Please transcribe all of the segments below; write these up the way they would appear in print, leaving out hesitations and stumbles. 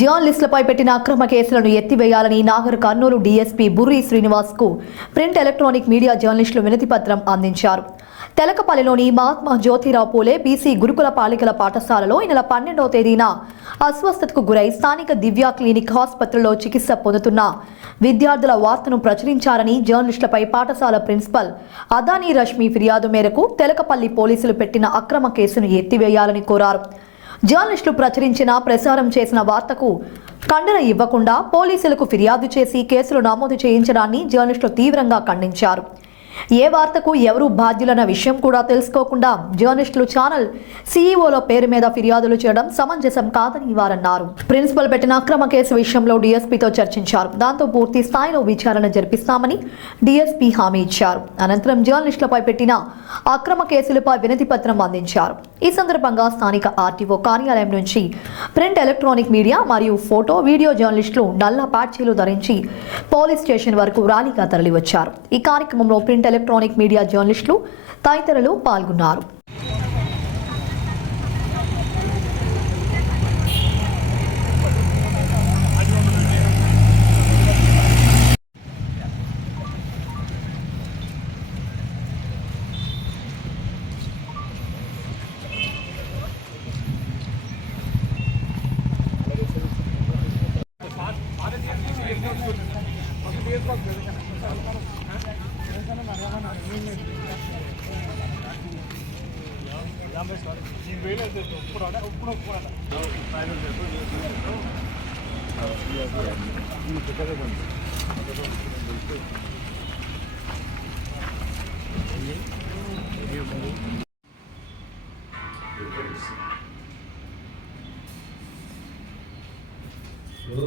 జర్నలిస్టులపై పెట్టిన అక్రమ కేసులను ఎత్తివేయాలని నాగర్ కర్నూలు డీఎస్పీ బుర్రి శ్రీనివాస్ కు ప్రింట్ ఎలక్ట్రానిక్ మీడియా జర్నలిస్టులు వినతిపత్రం అందించారు. తెలకపల్లిలోని మహాత్మా జ్యోతిరావు పూలే బీసీ గురుకుల బాలికల పాఠశాలలో ఈ నెల 12వ తేదీన అస్వస్థతకు గురై స్థానిక దివ్య క్లినిక్ ఆసుపత్రిలో చికిత్స పొందుతున్న విద్యార్థుల వార్తను ప్రచురించారని జర్నలిస్టులపై పాఠశాల ప్రిన్సిపల్ అదానీ రష్మి ఫిర్యాదు మేరకు తెలకపల్లి పోలీసులు పెట్టిన అక్రమ కేసును ఎత్తివేయాలని కోరారు. జర్నలిస్టులు ప్రచారం చేసిన వార్తకు ఖండన ఇవ్వకుండా పోలీసులకు ఫిర్యాదు చేసి కేసులు నమోదు చేయించడాన్ని జర్నలిస్టులు తీవ్రంగా ఖండించారు. ఏ వార్తకు ఎవరు బాధ్యులన్న విషయం కూడా తెలుసుకోకుండా జర్నలిస్టులు ఛానల్ సీఈఓల పేరు మీద ఫిర్యాదులు చేయడం సమంజసం కాదని వారన్నారు. ప్రిన్సిపల్ పెట్టిన అక్రమ కేసు విషయంలో డీఎస్పీతో చర్చించారు. దాంతో పూర్తి స్థాయిలో విచారణ జరిపిస్తామని డీఎస్పీ హామీ ఇచ్చారు. అనంతరం జర్నలిస్టులపై పెట్టిన అక్రమ కేసులపై వినతి పత్రం అందించారు. ఈ సందర్భంగా స్థానిక ఆర్టీఓ కార్యాలయం నుంచి ప్రింట్ ఎలక్ట్రానిక్ మీడియా మరియు ఫోటో వీడియో జర్నలిస్టులు నల్ల ప్యాడ్జీలు ధరించి పోలీస్ స్టేషన్ వరకు ర్యాలీగా తరలివచ్చారు. ఈ కార్యక్రమంలో ప్రింట్ ఎలక్ట్రానిక్ మీడియా జర్నలిస్టులు తదితరులు పాల్గొన్నారు.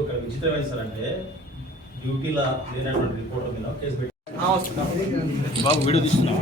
ఇక్కడ విచిత్రం ఏం సార్ అంటే డ్యూటీలో లేనటువంటి రిపోర్టర్ మీద కేసు పెట్టి బాబు వీడియో తీస్తున్నాం.